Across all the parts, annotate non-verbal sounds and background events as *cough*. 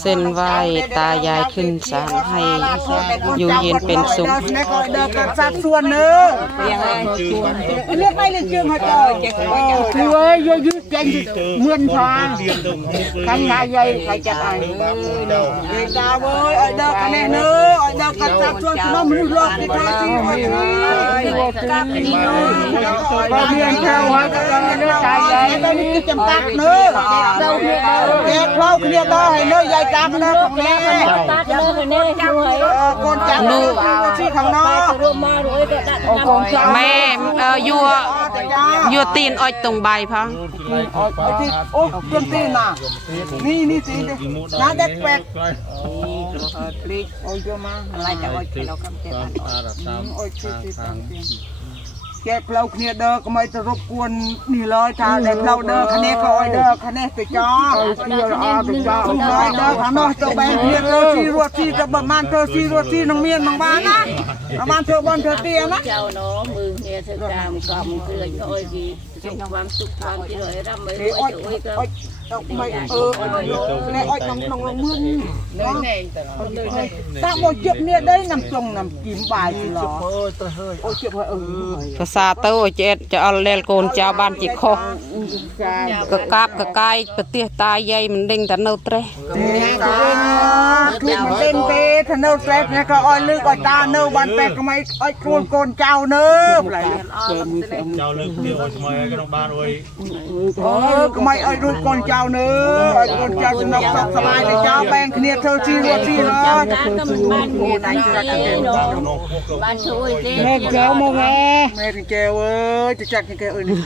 เส้นไหวตายายขึ้นศาลให้อยู่เย็นเป็นสุขเรียกไม่เลยเชื่อมาเจอช่วยยืดเจนเมื่อนทางทั้งนายใหใครจะไปดาวเอ้ยเดาคะแนนเนื้อะเดากกันจับช่วยคุณน้องมนุษย์โลกในทางที่ไม่ดีกับนี่นู่นเรียนเข้าว่าเะต้องเลือกใจใหญ่ต้องมีจำกัดเนอะเราเนี่ยเราเคลียร์เราហើយនៅយាយកាប់នៅខាងនេះតាត់នៅខាងនេះនោះហើយកូនចាំនៅជីខាងនោះរួមមករួយទៅដាក់ឆ្នាំម៉ែយួរយួរទីនអុចតុងបាយផងអុចទីអូព្រមទីណានេះនេះទីណាដេកពេកអូព្រលីអូយយកមកម្លាយតែអុចទៅកំទេអុចទីទី ចែកផ្លូវគ្នាដើកុំឲ្យទៅរົບគួននេះឡើយថាតែផ្លូវដើគ្នាក៏ឲ្យដើគ្នាទៅចោស្នៀវល្អទៅចោឲ្យដើខាងនោះទៅបែរគ្នាទៅស៊ីរត់ស៊ីទៅប្រហែលទៅស៊ីរត់ស៊ីនឹងមាននឹងបានណាប្រហែលធ្វើបនធ្វើទៀណាចៅណោមើលគ្នាធ្វើតាមកំគ្រឿចអុយគេជិះវ៉ាំទុកផងទីរយរ៉ាំមើលអុយអុយក៏ ទៅមិនអឺណែអត់ក្នុងក្នុងលងមឿននៅនេះតាមកជិបនេះដែរណាំចុងណាំគីមបាយឡោអូជិបហើយអឺសរសាទៅឲ្យចេតចអល់លែលកូនចៅបានជាខុសកកាប់កកាយប្រទេសតាយាយមិនដេញតែនៅត្រេះខ្ញុំមិនទេថានៅត្រេះនេះក៏អោយលឺឲ្យតានៅបានតែក្មៃអោយខ្លួនកូនចៅនៅប្លែកចៅលើគ្នាឲ្យស្មៃឲ្យក្នុងបានអុយអូក្មៃអោយរួចកូនចៅនើឲ្យកូនចៅចំណុកសក់ស្លាយទៅចោលបែងគ្នាធ្វើជីរត់ជីរត់ទៅមិនបានមានដៃច្រត់ទេបានជួយទេមេកែវមកហេមេកែវអើយទៅចាក់កែវអើយនេះ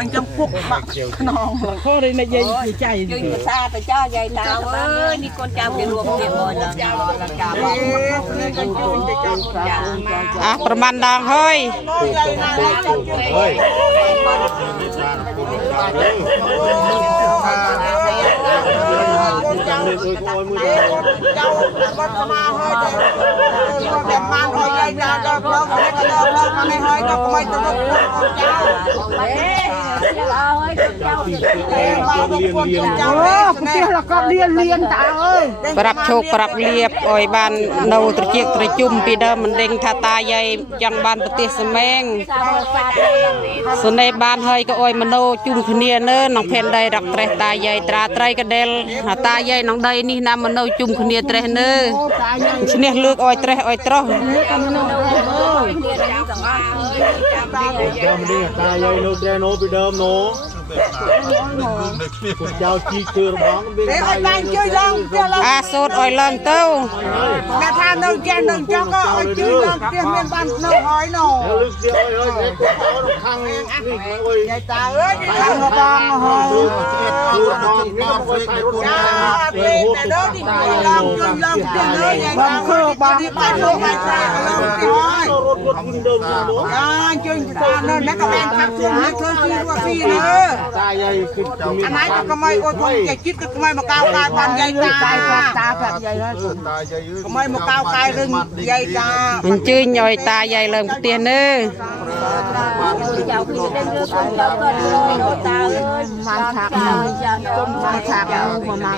អញចង់ពុកបាក់ខ្នងខរិនិយាយពីចៃជួយភាសាទៅចោលយាយតាអើយនេះកូនចៅគេរួមគ្នាបងឡើងចោលឡើងកាបអះប្រមាណដងហើយហើយ ตาแจ้ง កូនចៅអូនមួយចៅបាត់ស្មាហើយតែគាត់តែបានហើយយាយដល់ដល់ព្រមតែក៏ដល់ព្រមមកនេះហើយក៏កុំឲ្យទៅទៅកូនចៅអេអើយកូនចៅបាទកូនចៅអូផ្ទះលកបលៀនលៀនតាអើយប្រាប់ឈោកប្រាប់លៀបអុយបាននៅត្រជាកត្រជុំពីដើមមិនដេញថាតាយាយចង់បានប្រទេសសមែងសនេបានហើយក៏អុយមនោជុំគ្នានៅក្នុងភេនដីរកត្រេះតាយាយត្រាត្រីក៏ដែលតាយាយក្នុងដីនេះណាមនុស្សជុំគ្នាត្រេះនៅឈ្នះលើកអោយត្រេះអោយត្រោះតាយាយនៅត្រេះណូពីដើមណូ ចូលជីជឿហ្មងវាតែឲ្យបានជួយឡងទៀតឡងអាសូតឲ្យឡងទៅតែថានៅចេះនៅចង់ក៏ឲ្យជួយឡងទៀតមានបាននៅហើយណូលើកទៀតអើយអើយខាងនេះអើយយាយតាអើយខាងបងហើយបងបងអើយខាងរត់ណាទេតែដល់ទីឡងជួយឡងទៀតអើយយាយបងគឺបងនេះបានលោកបានឆ្លាតឡងទៀតហើយរត់រត់វិញទៅវិញទៅអាជួយតានៅអ្នកក៏បានខាត់ខ្លួនហើយធ្វើទីរត់ពីណាตาใหญ่ขึ้นอันไหนก็ไม่โอ้ยคนใหญ่คิดก็กรไม่มาก้าวกายตานใหญ่ตาตาแบบใหญ่เลยตาใหญ่กรไม่มาก้าวกายเรื่องใหญ่ตามันจื้อยอยตาใหญ่เลยเตียนเน้อมาชักมาชักมามา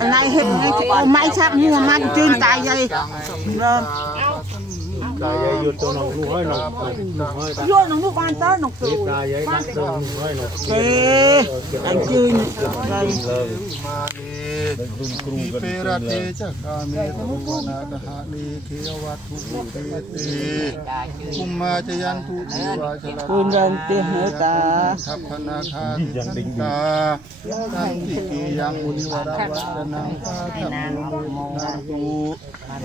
อันไหนเห็นไงไม่ชัหัวมันจื้อตาใหญ่ ตายายยุดตัวน้องลูกให้น้องน้องให้ยนหนุ่มลูกบ้านเต้หนุ่มตู่ตายายนั่งตัวหนองให้น้องเอ๊ะอันจืนอะไร อิเปรเตจะกาเมตุวนาคหานีเขวัตถุเตเตภุมมาจยันตุเทวาชลาคุณันตียเหตาทัพพนาคาติสันตาสันติกิยังมุนิวราวัจนังปาตัมโมนาตุ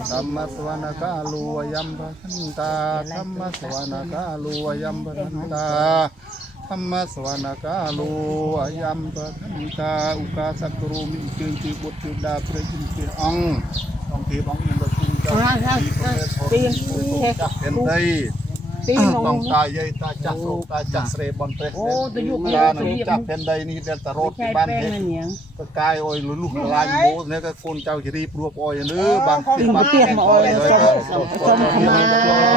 ธรรมสวนกาลูวยัมปะทันตาธรรมสวนกาลูวยัมปันตา ธรรมสวนากาโลอายัมปะทันตาอุกาสักกรูมิจึงจีบุตรจุดาประจินเกีอังต้องทีบังอินบะคุณจ้าเตียงเป็นได้เตี ទីនោះបងតាយាយតាចាស់ស្រុកតាចាស់ស្រែបនព្រះអូទៅយុគឡានចាស់ផែនដីនេះដែលតរត់ពីបានទេកកាយអុយលុលុះឡាញមោនេះក៏គូនចៅជ្រីព្រោះអុយនឺបានពីបានទៀតមកអុយសុំសុំខមា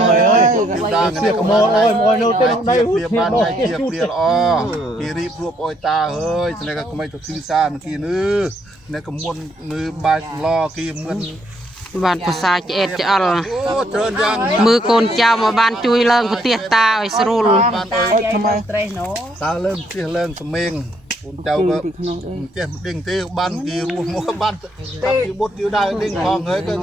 អុយអើយដល់គ្នាកមលអុយមកអុយនោះទៅក្នុងដីហូតបានតែជាព្រាល្អពីរីព្រោះអុយតាអើយស្នេហ៍ក៏ក្មេងទៅគឺសានគីនឺនេះក៏មុននឺបាច់ឡគីមិន បានភាសាឆ្អែតឆ្អល់អូច្រើនយ៉ាងមើលកូនចៅមកបានជួយឡើងប្រទេសតាឲ្យស្រួលបានអុយអត់ថ្មីត្រេះណូតើលើមផ្ទះលើងសមេង កូនចៅក៏ ទីក្នុងអី ផ្ទះដេញទេបានគេរស់មកបានតាមពីបុតយូរដែរដេញផងហើយក៏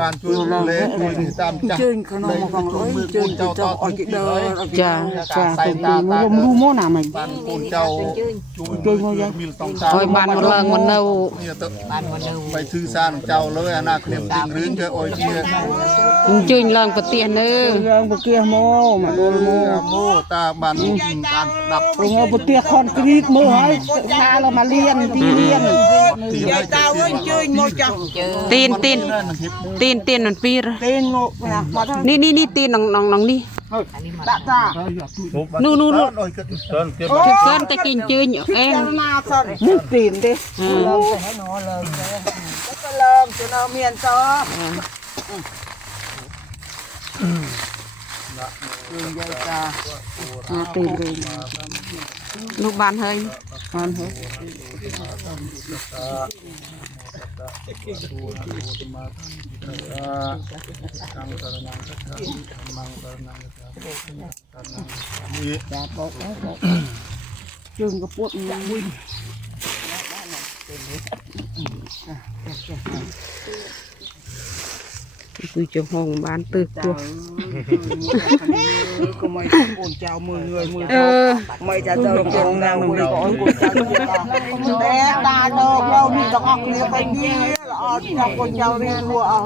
បានជួយលេជួយតាមចាស់ ជើញក្នុងមកផងអើយជើញទៅចុះអត់គេដើរ ចា ចាទៅទីមកមូមកណាមិន បានកូនចៅជួយជួយមកយ៉ាងមីលតងតា ឲ្យបានមកឡើងមកនៅ នេះទៅបានមកនៅไปthưសានចៅលើអាណាគ្នាទិញរឿងគេអុយជា អញ្ជើញឡើងប្រទេសនៅ រឿងបគាមកមកដុលមក មោតាបានបានស្ដាប់ ព្រោះប្រ เปียกคอนกรีตมือให้พาเรามาเรียนที่เรียนยายตาเว้ยเจยงอจังตีนตีนตีนตีนนันปีรตีนงอนี่นี่นี่ตีนน้องน้องน้องนี่ตาตานู่นนู่นเก็บเส้นตะกินเจยเองมุกตีนดิให้หนูเลยก็เริ่มจะเอาเมียนต่อ Nah, tinggi. នោះបានហើយបានហេនេះជើងកពុតមួយគឺចង្ហងបានទើ ไม่กูเจ้ามือเงยมือเออไม่จะเจ้าเจ้าแนวมือกูเจ้าแต่ตาดอกเรามีดอกอักเลียไปนี่อ๋อที่เราคนเจ้าเรียนรัวอ๋อ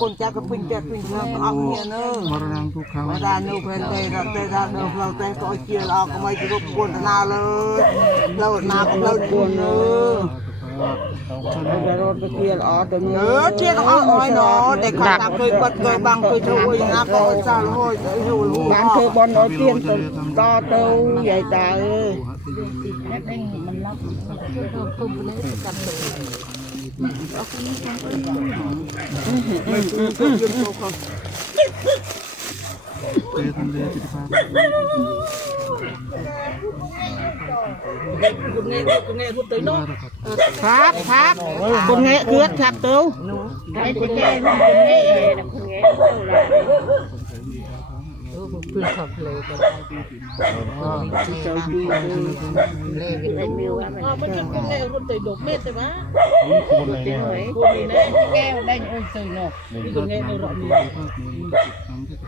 คนเจ้าก็ปิ้งเจ้าปิ้งเจ้าอักเนี่ยเนอะมรณะทุกครั้งมรณะนุเพนเตระเตระเดิมเราเต่ก็เชี่ยร์เราก็ไม่จะรบกวนนาเลยเรานาของเราควรเนอะ เออเชี่ยก็เอาอ้อยเนาะแต่ขอตามเคยกดเคยบังเคยโชว์อย่างนั้นก็ซาลอยไอ้หูลูบ้านเธอบอลน้อยเตียนต่อเตาใหญ่ตาเออเตะทมเลยจัตุ่ม ครับครับคนเงะเกลือครับเต้าไอ้คนงะคนงะคนเงะเพื่อขับเลยกันเล่เป็นมิวอ๋อมันจะเป็นเล่คนติดกเม็ดใช่ไหมคนเลยคนเลยแก้วได้เงินซื้เนาะคนเงะเราหนี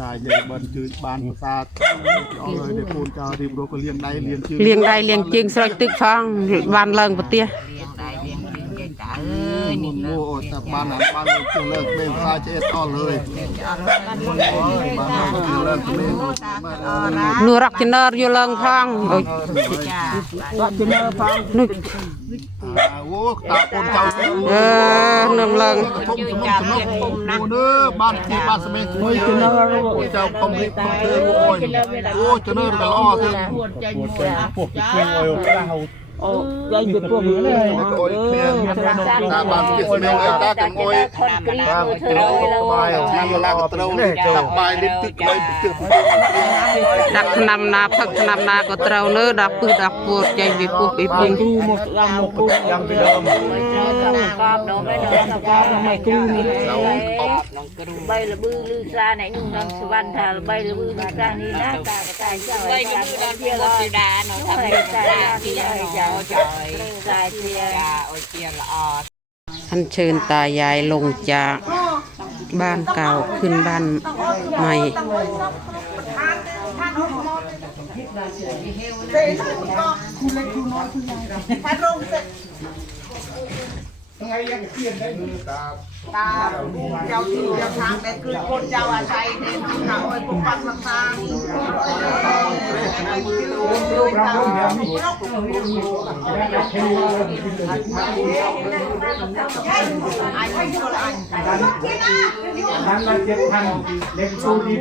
តាយាយបានជឿបានប្រសាទអស់ហើយដែលកូនចៅរៀបរកក៏លៀងដៃលៀងជើង លៀងដៃលៀងជើងស្រោចទឹកផងបានឡើងប្រទេស រៀនតែរៀនយាយតាអើយ មុនគួរតែបានបានជឿលើកពេលផ្សាយចេះអស់លើយបានជឿលើកពេលនោះរកចំណើយលើងផងអូយរកចំណើផងនោះអូតាកូនចៅអឺនឹងឡើងខ្ញុំចាំខ្ញុំណាបានជាបាសមេគួយចំណើចៅកុំរៀបកុំធ្វើអូយអូចំណើរកល្អទៅពួតចាញ់ពួតពោះពីគួយអូខ្លះ អូយាយវាពោះវាអើយគ្នាតាបានស្គិស្មៅអីតាកងអុយខុនគ្រីធ្វើលើបាយឆ្នាំឡាកត្រូវដាក់បាយនេះទឹកដីប្រទេសដាក់ឆ្នាំណាផឹកឆ្នាំណាក៏ត្រូវលើដល់ពឹសដល់ពួតយាយវាពោះពីពីគ្រូមកស្ដាំមកពុះយ៉ាងពីដើមកបដល់ទៅដល់កបមកគ្រូនេះបីលបឺលឺស្រាអ្នកនោះនឹងសវណ្ណថាបីលបឺលឺស្រានេះណាតាកតាចៅបីលបឺដល់ពីដានោះថាបីតាពីដល់ท่านเชิญตายายลงจากบ้านเก่าขึ้นบ้านใหม่ ไยังเพียนได้มือตาตาเจ้าที่เจ้าทางแต่คือคนเจ้าอาศัยเด่นเขาไอ้พวกปักปักางนั้นละเจ็ดพันเล็กชูดิบ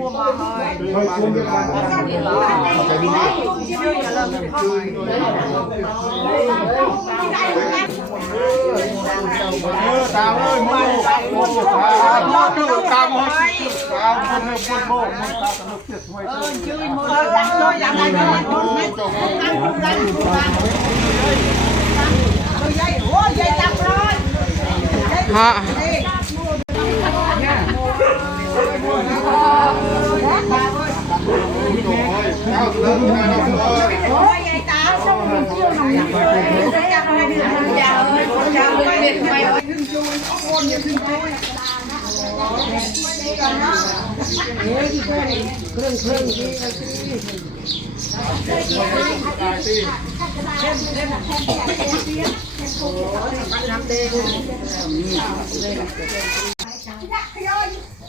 เคยคุ้มกันจะ tao ơi mô mô tao mô được tao mô tao mô được mô mô mô tao được tuyệt vời ơ chơi mô được đánh tôi làm lại nó ăn cũng đánh cũng đánh cũng đánh cũng đánh tôi dây ôi dây tập rồi hả Hãy subscribe cho kênh Ghiền Mì Gõ Để không bỏ lỡ những video hấp dẫn ถึงจูนคนอย่าถึงจูน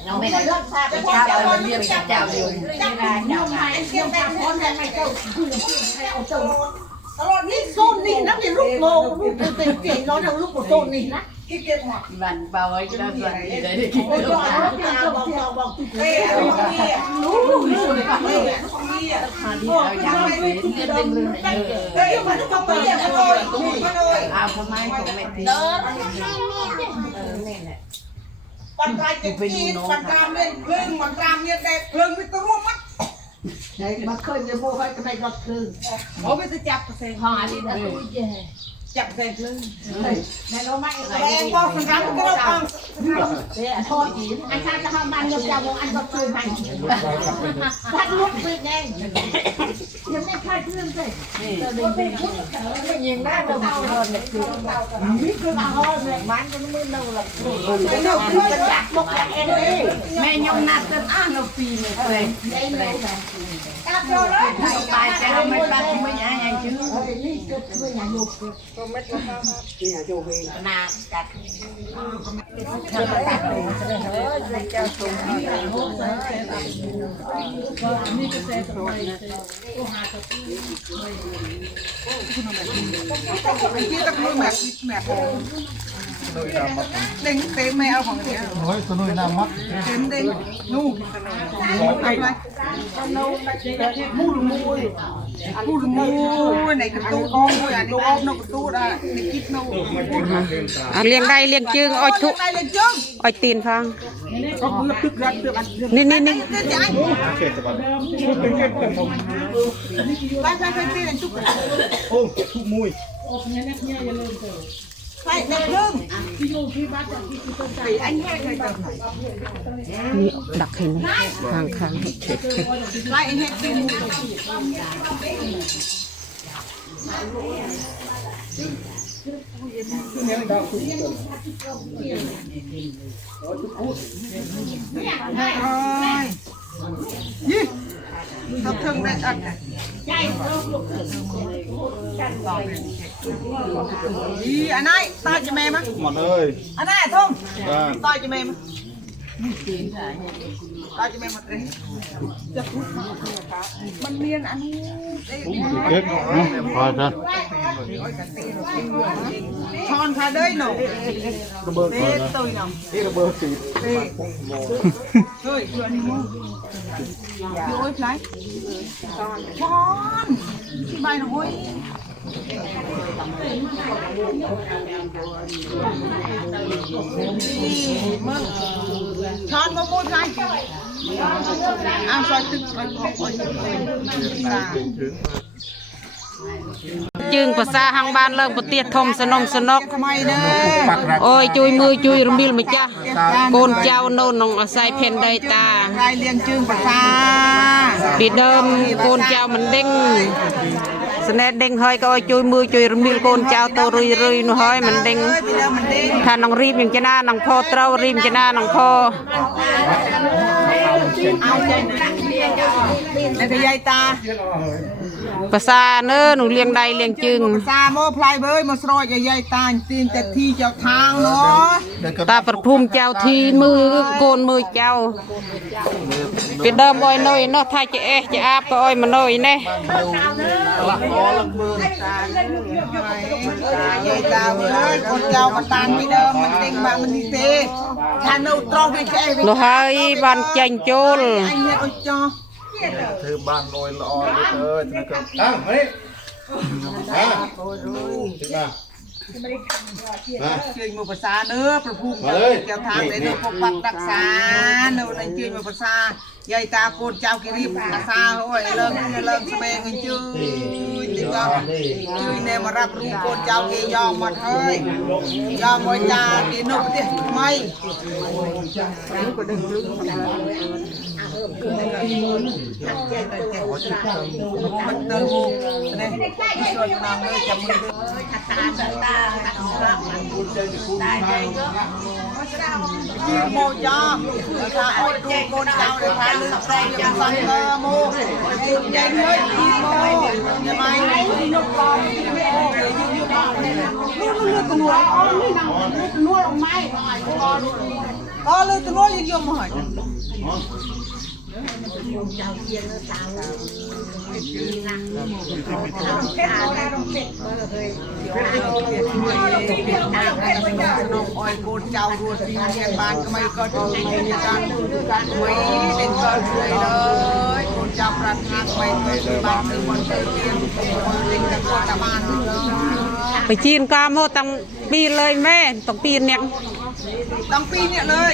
น้องไม่ได้รถพาไปเจ้าเจ้าเรียกเจ้าเดียวนี่นะเจ้ามา เที่ยวแม่คนแม่เจ้าตลอดนี่โซนนี่นะเป็นลูกโลลูกเป็นเก่งน้อยเอาลูกโซนนี่นะ ที่เก็บหมด วันเบาไว้ก็ได้ส่วนนี้ได้กิน โอ้ยบอกบอกบอกเอ้ยรู้รู้รู้เลยค่ะเอ้ย เอาอย่างนี้เรื่องเรื่องเออ เอ้ยมันต้องไปเรียกกันเลยกันเลย เอาทำไมผมไม่ตี ปันกายจะกินปันกามเล่นครึ่งปันกามเนี่ยแต่ครึ่งไม่ต้องร่วมมั้งมาเคยจะโบให้กันไปรถครึ่งโอ้ไม่จะจับเสียงหอนี่นะ จับเสียงครึ่งในโลไม่แรงบอกสังกัดก็ต้องโทษอันชาจะทำมันยกยาวอันก็คืนมันพัดลุกไปไงยังไม่คาดเครื่องเลยยิงได้เราเอาเลยคือนี่คือเอาเลยมันก็ไม่เล่าหรอกเราคือจะจับบอกเองเลย แม่ยงนัดกันอ้างเราปีนี่เลย จับเราเลย ตายแต่ไม่ปัดไม่ยังยังชื่อนากัด ที่ตะกุยแบบแบบเด้งเต็มไม่เอาของเนี้ย เฮ้ยส ที่อยโจเฮงนาจัดที่ตะกรุยแบบแบบ Đánh tế mèo hoặc thế Nói tôi nuôi nam mắt Đến đây Nu Một ngày Mu lùng mu ơi Mu lùng mu ơi Này cái tu con ơi Này cái ôm nó cái tu đã Này kít nó À liền đây liền chương Ôi thụ Ôi tiền phong Nên nên nên Ba ra cái tiền chúc Ô chúc mùi Ô nhé nhé nhé lên rồi ปเลยจุก โอ้ทุกมุ้ย ไปในเครื่องอันนี้ใครจะ นี่ดักเห็นไหมข้างข้างให้เช็ดเช็ด ไล่อันนี้กิน ยี่ ทับเทิงได้อันยี่อันไหนตาจะแม่มั้ยหมดเลยอันไหนทุ่งบ้านตาจะแม่มั้ยตาจะแมันเรียนอันนี้เก็บนะพอจ้ะช้อนค่ะเด้ยหนูระเบิดเด้ตุยหนูนี่ระเบิดสีเด้เฮ้ยอยู่อันนี้มั้งอยู่อ้ยไฟช้อนที่ใบหนูอ้ย ช้อนมาพูดไงอ้าวซอยตึกซอยของอ้อย ជើងភាសាហាងបានឡើងប្រទេសធំសនំសណុក ทำไมเด้อ អូយជួយមើលជួយរំលីលម្ចាស់កូនចៅនៅក្នុងអាស័យផែនដីតា รายเรียงจึงภาษา ពីដើមកូនចៅមិនដេញ ស្នេហ៍ដេញហើយក៏ឲ្យជួយមើលជួយរំលៀលកូនចៅទៅរុយរុយនោះហើយមិនដេញថានឹងរីបយ៉ាងចេណានឹងផត្រូវរីបចេណានឹងផអ្នកយាយតាភាសានើនោះលៀងដៃលៀងជើងភាសាមកផ្លៃវើយមកស្រោចយាយតាទីនតែធីចៅខាងណោតាប្រភូមិចៅធីមើកូនមើចៅពីដើមអុយនៅឯនោះថាចេះចេះអាបក៏អុយមនុយនេះ លាក់កលមើលយាយតាមើលកូនចៅក៏តាំងពីដើមមិនទិញមកមិននេះទេថានៅត្រង់វាឆ្អែនោះហើយបានចេញចូលអញអុចចោះធ្វើបានអុយល្អទៅអើយទៅតាំងមកនេះតាអូយអូយទីណា จึงมีนมืภาษาเนื้อประภูมิเจ้าเจ้าทางในเนื้อปกปักรักษาเนื้อในเชื่มืภาษายายตาโกนเจ้ากิริบภาษาโอ้ยเริ่มเริ่มสยเงินจืดนี่ก็จืดในมารับรู้โกนเจ้ากียอมหมดเฮ้ยยอมวิดจ้าตีนุ่มเตี้ยไม่ Oh, look, the lawyer, you're mine. ចៅទៀនសៅទីណាតាមតាមរំពេចមើលហើយយកទៅមួយទៅពីតាមក្នុងអុយកូនចៅរស់ពីមានបានក្មីក៏ទៅមានការការក្មីដែលក៏ជួយលើយកូនចៅប្រាថ្នាក្មីទៅបានទៅមិនទៅទៀនអូនលេងតែគាត់តែបានបជានក៏មកតាំងពីលើយមែនតាំងពីអ្នកតាំងពីអ្នកលើយ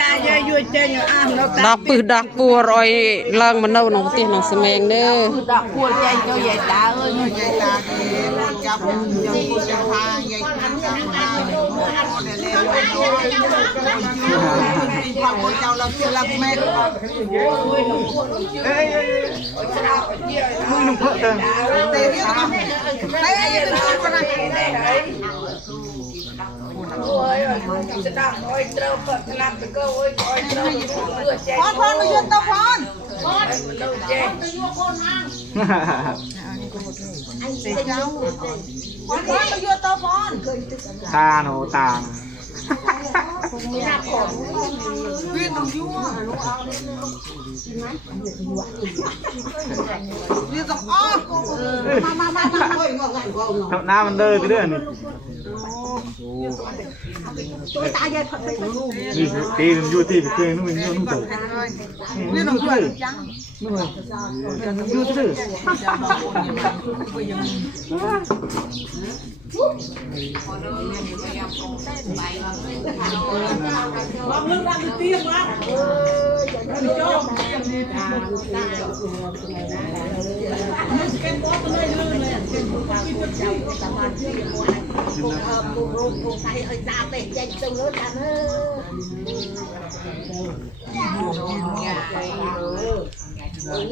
តាយាយយួយចេញអស់នៅដោះពឹសដោះពួរឲ្យឡើងមកនៅក្នុងផ្ទះក្នុងស្មែងនេះដាក់ពួលចេញទៅយាយតាអើយយាយតាគេចាប់យកចាំថាយាយខាងចាំថាអូដែលលេងយកពីផងមកចៅឡើងជាឡើងម៉ែមួយនឹងភក់ទៅតែរៀនអស់តែអាយទៅប៉ុណ្ណា ơi sẽ làm ôi trâu phật làm cái câu ôi ôi trâu mưa che con con nó duyên tao con con đâu che con tôi duyên con mang. *laughs* Anh sẽ nhau con con tôi duyên tao con ta nó tàng. Viên đồng chú à Viên dọc ơ Mà mà mà mà Thậm nam ăn đơ cái đứa này. ตัวตายายพัดไปนู่นนี่ตีนึงยู่ตีไปเตียงนู่นนี่นู่นตัวนี่นู่นตัวนู่นยู่ตัววางมือวางตีวางเอออย่าไปจ้อง ម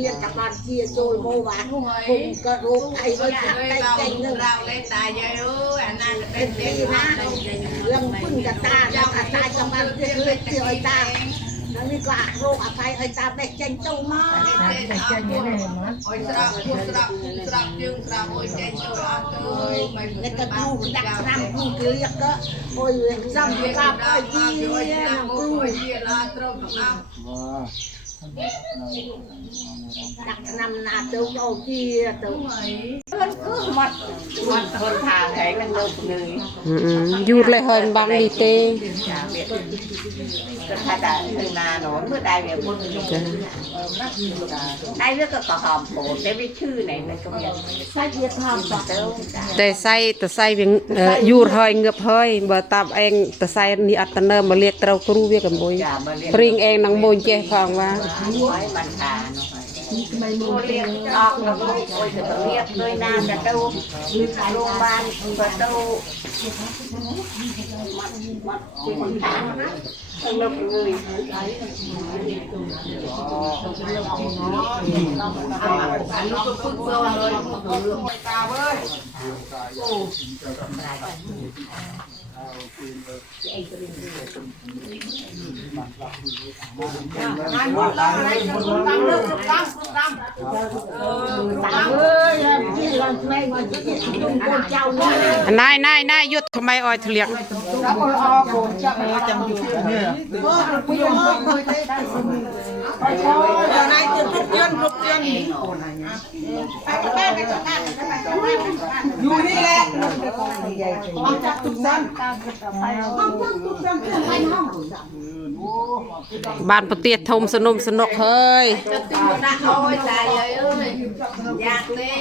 ានកំបានជាចូលមកបានគុំក៏រូបអីដូចតែចេញនឹងរោលេតាយាយអើយអាណាទៅទេណាលឹងគុណកតាដល់កតាចាំបានទេលើកទីឲ្យតា ដល់នេះក៏អាក់រោគអាផៃឲ្យតាមដេកចេញទៅមកតែចេញនេះមកអុយស្រាប់ពោះស្រាប់ស្រាប់ជើងស្រាប់អុយចេញទៅអត់ទៅមិនទៅគ្រូដាក់ស្រាំគ្រូគឺយកក៏អុយវាសំកាប់អុយជីគ្រូអុយជាឡាត្រង់ទៅអាប់ ដាក់ឆ្នាំណាទៅចូលជាទៅខ្លួនគឺមកមកធ្វើថាហែងនឹងលើកនឿយយូរលេះហើយបាននេះទេគាត់ថាតែនឹងណាណូនមើលដៃវាមុនដៃវាក៏ក្រហមពោតែវាឈឺណែនឹងក៏មានសាច់វាក្រហមបោះទៅតែសៃតសៃវាយូរហើយងឹបហើយបើតាប់អេងតសៃនេះអត់តើមកលៀកត្រូវគ្រូវាក៏មួយព្រៀងអេងនឹងមួយចេះផងបាទไว้บรรดาเนาะโรงเรียนออกแล้วก็โอ้ยจะต้องเรียกเลยนานกระตู้โรงพยาบาลกระตู้มัดมัดที่มันทางนะต้องลบเลยอันนี้ก็พึ่งเบอร์เลยตาเว้ย นายนายนายยุดทำไมออยทะเลียก Hãy subscribe งไปห้อง បានប្រទៀតធំសនុំសនុកហើយ ដាក់អោយតាយាយអើយយ៉ាក់ទេ